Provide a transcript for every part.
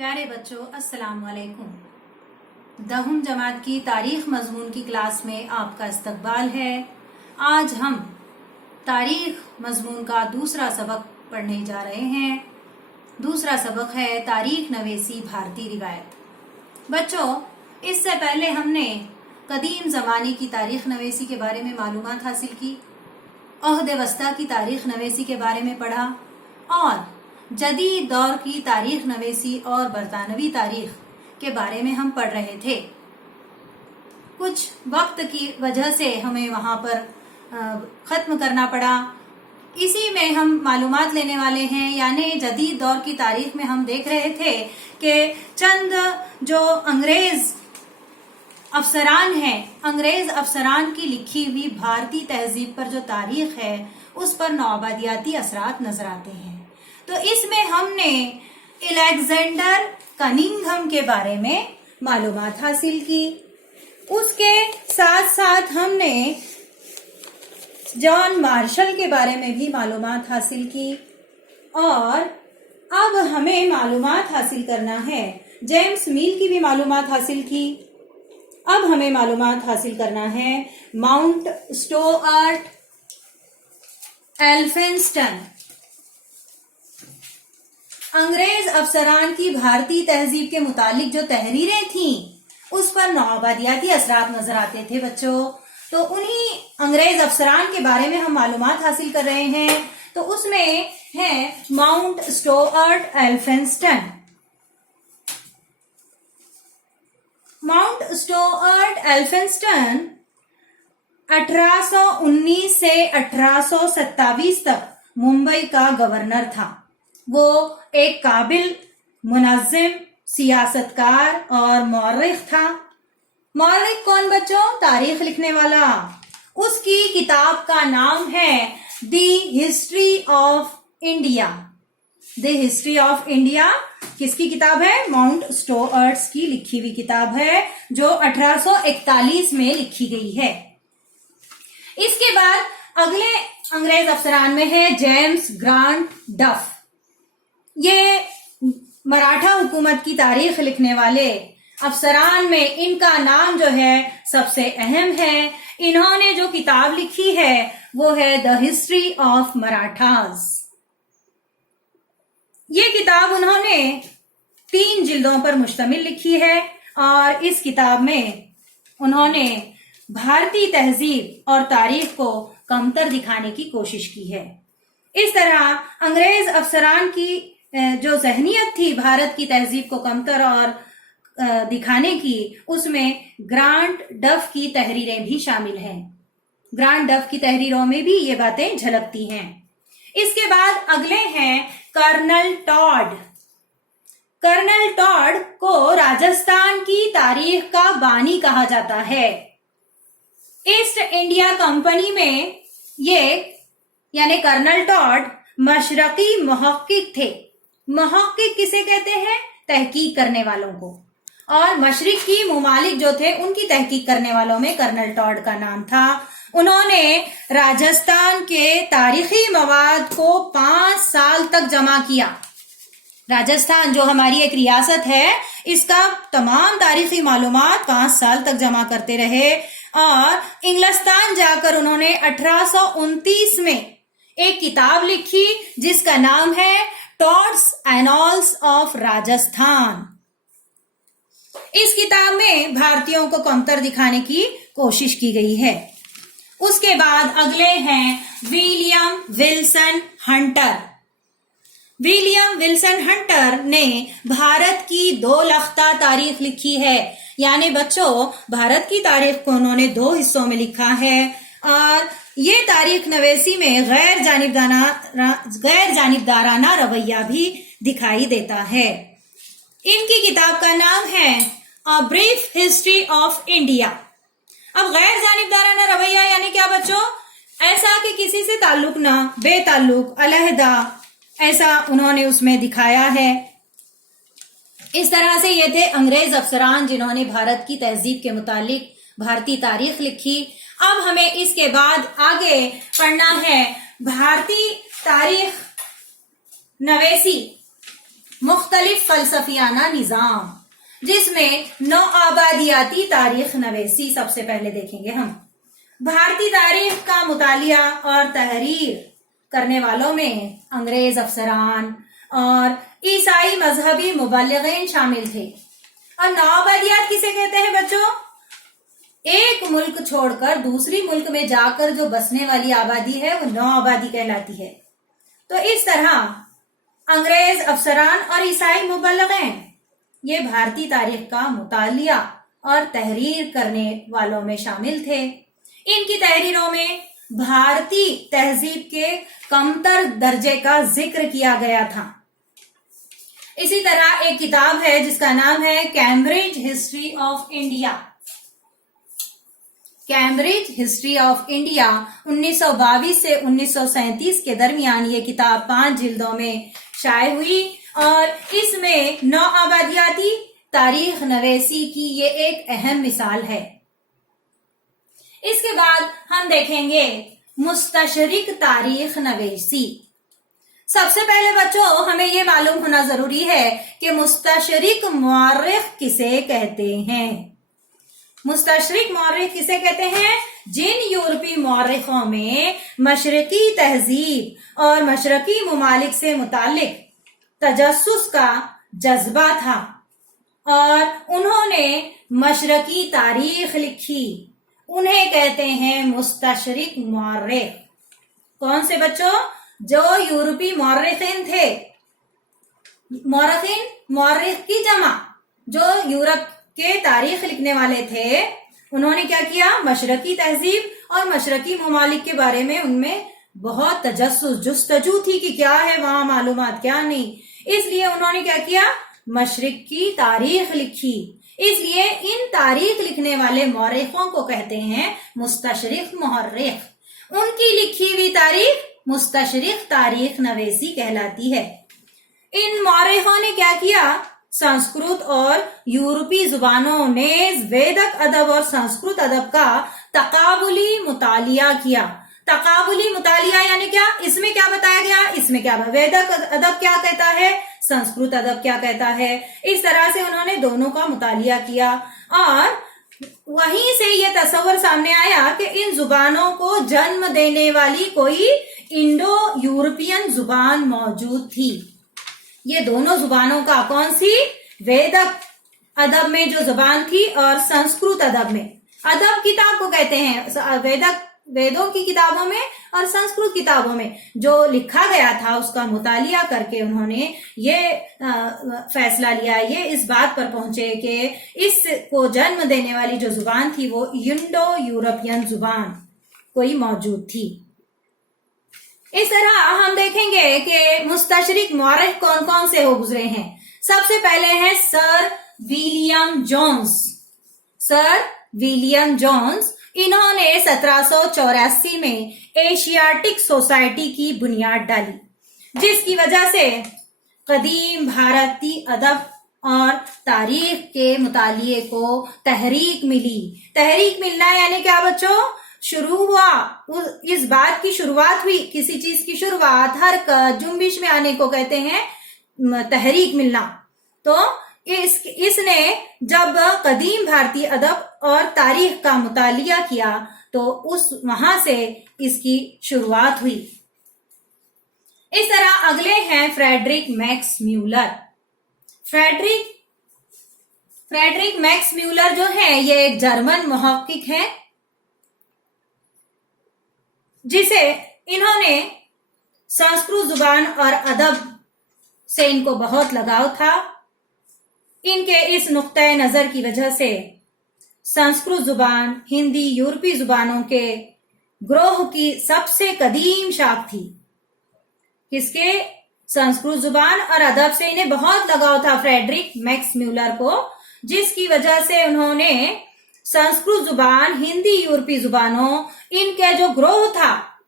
प्यारे बच्चों, अस्सलाम वालेकुम। 10वीं जमात की तारीख मजमून की क्लास में आपका इस्तकबाल है। आज हम तारीख मजमून का दूसरा सबक पढ़ने जा रहे हैं। दूसरा सबक है तारीख नवेसी भारतीय रिवायत। बच्चों, इससे पहले हमने कदीम ज़माने की तारीख नवेसी के बारे में मालूमात हासिल की, अहद वस्ता की तारीख नवेसी के बारे में पढ़ा और जदीद दौर की तारीख नवेसी और बरतानवी तारीख के बारे में हम पढ़ रहे थे। कुछ वक्त की वजह से हमें वहां पर खत्म करना पड़ा। इसी में हम मालूमात लेने वाले हैं, यानी जदीद दौर की तारीख में हम देख रहे थे कि चंद जो अंग्रेज अफसरान की लिखी हुई भारतीय तहजीब पर जो तारीख है उस पर नौआबादियाती असरात नजर आते हैं। तो इसमें हमने अलेक्जेंडर कनिंघम के बारे में मालूमात हासिल की। उसके साथ साथ हमने जॉन मार्शल के बारे में भी मालूमात हासिल की और अब हमें मालूमात हासिल करना है, जेम्स मिल की भी मालूमात हासिल की। अब हमें मालूमात हासिल करना है माउंट स्टुअर्ट एल्फिंस्टन। अंग्रेज अफसरान की भारतीय तहजीब के मुतालिक जो तहरीरें थीं उस पर नौआबादियाती असरात नजर आते थे बच्चों। तो उन्हीं अंग्रेज अफसरान के बारे में हम मालूमात हासिल कर रहे हैं। तो उसमें है mount Stuart Elphinstone. Mount Stuart Elphinstone 1819 से 1827 तक मुंबई का गवर्नर था। वो एक काबिल, मुनज़्ज़िम, सियासतकार और मौर्रिख था। मौर्रिख कौन बच्चों? तारीख लिखने वाला। उसकी किताब का नाम है the history of India. The history of India किसकी किताब है? माउंट स्टुअर्ट की लिखी हुई किताब है जो 1841 में लिखी गई है। इसके बाद अगले अंग्रेज अफसरान में है जेम्स ग्रांट डफ। ये मराठा हुकूमत की तारीख लिखने वाले अफसरान में इनका नाम जो है सबसे अहम है। इन्होंने जो किताब लिखी है वो है द हिस्ट्री ऑफ मराठास। ये किताब उन्होंने 3 जिल्दों पर मुश्तमिल लिखी है और इस किताब में उन्होंने भारतीय तहजीब और तारीख को कमतर दिखाने की कोशिश की है। इस तरह अंग्रेज अफसरान की जो जहनियत थी भारत की तहजीब को कमतर और दिखाने की, उसमें ग्रांट डफ की तहरीरें भी शामिल हैं। ग्रांट डफ की तहरीरों में भी ये बातें झलकती हैं। इसके बाद अगले हैं कर्नल टॉड। कर्नल टॉड को राजस्थान की तारीख का बानी कहा जाता है। ईस्ट इंडिया कंपनी में ये यानी कर्नल टॉड मशरकी मुहक्किक थे। मुहक्किक किसे कहते हैं? तहकीक करने वालों को। और मशरिक की मुमालिक जो थे उनकी तहकीक करने वालों में कर्नल टॉड का नाम था। उन्होंने राजस्थान के तारीखी मवाद को 5 साल तक जमा किया। राजस्थान जो हमारी एक रियासत है, इसका तमाम तारीखी मालूमात 5 साल तक जमा करते रहे और इंग्लिस्तान जाकर उन्होंने 1829 में एक किताब लिखी जिसका नाम है टॉड्स एनॉल्स ऑफ राजस्थान। इस किताब में भारतीयों को कमतर दिखाने की कोशिश की गई है। उसके बाद अगले हैं William Wilson Hunter. William Wilson Hunter ने भारत की 2 लख्ता तारीख लिखी है। यानी बच्चों, भारत की तारीख को उन्होंने 2 हिस्सों में लिखा है और ये तारीख नवेसी में गैर जानिबदाराना रवैया भी दिखाई देता है। इनकी किताब का नाम है a brief history of India. अब गैर जानिबदाराना रवैया यानी क्या बच्चों? ऐसा कि किसी से ताल्लुक ना, बेताल्लुक, अलहदा, ऐसा उन्होंने उसमें दिखाया है। इस तरह से ये थे अंग्रेज अफसरान जिन्होंने भारत की तहजीब के मुतालिक भारतीय तारीख लिखी। अब हमें इसके बाद आगे पढ़ना है भारतीय तारीख नवेसी। मुख्तलिफ फलसफियाना निज़ाम, जिसमें नौ आबादियाती तारीख नवेसी सबसे पहले देखेंगे हम। भारतीय तारीख का मुतालिया और तहरीर करने वालों में अंग्रेज अफसरान और ईसाई मजहबी मुबल्लिगीन शामिल थे। और नौ आबादियात किसे कहते हैं बच्चों? एक मुल्क छोड़कर दूसरी मुल्क में जाकर जो बसने वाली आबादी है वो नौ आबादी कहलाती है। तो इस तरह अंग्रेज अफसरान और ईसाई मुबल्लिगीन ये भारतीय तारीख का मुतालिया और तहरीर करने वालों में शामिल थे। इनकी तहरीरों में भारतीय तहजीब के कमतर दर्जे का जिक्र किया गया था। इसी तरह एक किताब है जिसका नाम है Cambridge history of India. Cambridge history of India 1922 से 1937 के दरमियान ये किताब 5 जिल्दों में शाये हुई और इसमें नौ आबादियाती तारीख नवेसी की ये एक अहम मिसाल है। इसके बाद हम देखेंगे मुस्तशरिक तारीख नवेसी। सबसे पहले बच्चों हमें ये मालूम होना जरूरी है कि मुस्तशरिक मौर्रिख किसे कहते हैं। मुस्तशरिक मौर्रिख किसे कहते हैं? जिन यूरोपीय मौर्रिखों में मशरकी तहजीब और मशरकी मुमालिक से मुतालिक तजस्सुस का जज्बा था और उन्होंने मशरकी तारीख लिखी, उन्हें कहते हैं मुस्तशरिक मौर्रिख। कौन से बच्चों? जो यूरोपीय मौर्रिखीन थे। मौर्रिख की जमा, जो यूरोप के तारीख लिखने वाले थे, उन्होंने क्या किया? मशरकी तहजीब और मशरकी मुमालिक के बारे में उनमें बहुत तजस्सुस जुस्तजू थी कि क्या है वहां मालूमात क्या नहीं, इसलिए उन्होंने क्या किया? मशरिक की तारीख लिखी। इसलिए इन तारीख लिखने वाले मौर्रिखों को कहते हैं मुस्तशरिक मौर्रिख। उनकी लिखी हुई तारीख मुस्तशरिक तारीख नवेसी कहलाती है। इन मौर्रिखों ने क्या किया? संस्कृत और यूरोपीय जुबानों ने वेदक अदब और संस्कृत अदब का तकाबुली मुतालिया किया। तकाबुली मुतालिया यानी क्या? इसमें क्या बताया गया, इसमें क्या, वेदक अदब क्या कहता है, संस्कृत अदब क्या कहता है। इस तरह से उन्होंने दोनों का मुतालिया किया और वहीं से ये तस्वर सामने आया कि इन जुबानों को जन्म देने वाली कोई इंडो यूरोपियन जुबान मौजूद थी। ये दोनों जुबानों का कौन सी? वेदक अदब में जो जुबान थी और संस्कृत अदब में। अदब किताब को कहते हैं, वेदों की किताबों में और संस्कृत किताबों में जो लिखा गया था उसका मुतालिया करके उन्होंने ये फैसला लिया, ये इस बात पर पहुंचे कि इसको जन्म देने वाली जो जुबान थी वो इंडो यूरोपियन जुबान कोई मौजूद थी। इस तरह हम देखेंगे कि मुस्तशरिक मौर्रिख कौन कौन से हो गुजरे हैं। सबसे पहले है sir William Jones. Sir William Jones, इन्होंने 1784 में एशियाटिक सोसाइटी की बुनियाद डाली, जिसकी वजह से कदीम भारतीय अदब और तारीख के मुतालिए को तहरीक मिली। तहरीक मिलना यानी क्या बच्चों? शुरू हुआ, इस बात की शुरुआत हुई, किसी चीज की शुरुआत, हरकत, जुम्बिश में आने को कहते हैं तहरीक मिलना। तो इसने जब कदीम भारतीय अदब और तारीख का मुतालिया किया तो वहां से इसकी शुरुआत हुई। इस तरह अगले हैं Friedrich Max Muller. Friedrich Max Muller जो है ये एक जर्मन मुहक्किक है, जिसे इन्होंने संस्कृत जुबान और अदब से इनको बहुत लगाव था। इनके इस नुक्ते नजर की वजह से संस्कृत जुबान हिंदी यूरोपीय जुबानों के ग्रोह की सबसे कदीम शाख थी। किसके? संस्कृत जुबान और अदब से इन्हें बहुत लगाव था फ्रेडरिक मैक्स म्यूलर को, जिसकी वजह से उन्होंने संस्कृत जुबान हिंदी यूरोपीय जुबानों इनके जो ग्रोह था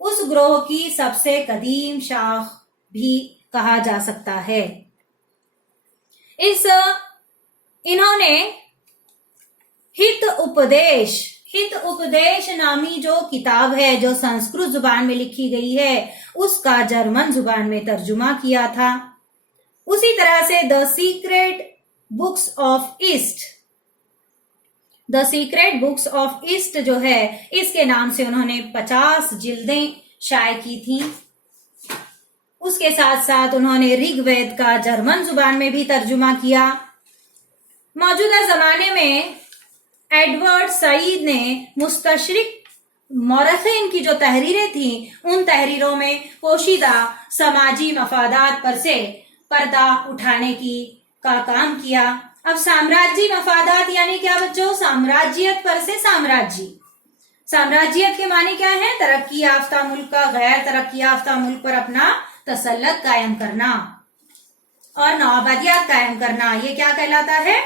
उस ग्रोह की सबसे कदीम शाख भी कहा जा सकता है। इन्होंने हित उपदेश नामी जो किताब है जो संस्कृत जुबान में लिखी गई है उसका जर्मन जुबान में तर्जुमा किया था। उसी तरह से the secret books of east, the secret books of east जो है, इसके नाम से उन्होंने 50 जिल्दें शाये की थी। उसके साथ साथ उन्होंने ऋग्वेद का जर्मन जुबान में भी तर्जुमा किया। मौजूदा जमाने में एडवर्ड सईद ने मुस्तशरिक मौरखीन की जो तहरीरें थी, उन तहरीरों में पोशीदा समाजी मफादात पर से पर्दा उठाने का काम किया। अब साम्राज्य मफादात यानी क्या बच्चों? साम्राज्यत पर से साम्राज्य। साम्राज्यत के माने क्या है? तरक्की याफ्ता मुल्क का गैर तरक्की याफ्ता मुल्क पर अपना तसल्लत कायम करना और नवाबादियात कायम करना, ये क्या कहलाता है?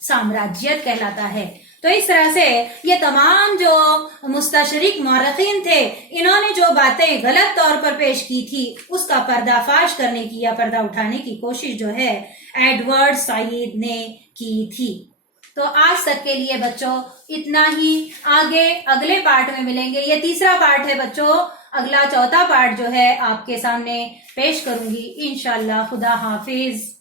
साम्राज्यत कहलाता है। तो इस तरह से ये तमाम जो मुस्तशरिक मौरखीन थे, इन्होंने जो बातें गलत तौर पर पेश की थी, उसका पर्दाफाश करने की या पर्दा उठाने की कोशिश जो है एडवर्ड सईद ने की थी। तो आज तक के लिए बच्चों इतना ही। आगे अगले पार्ट में मिलेंगे। ये तीसरा पार्ट है बच्चों। अगला चौथा पार्ट जो है आपके सामने पेश करूंगी इंशाअल्लाह। खुदा हाफिज।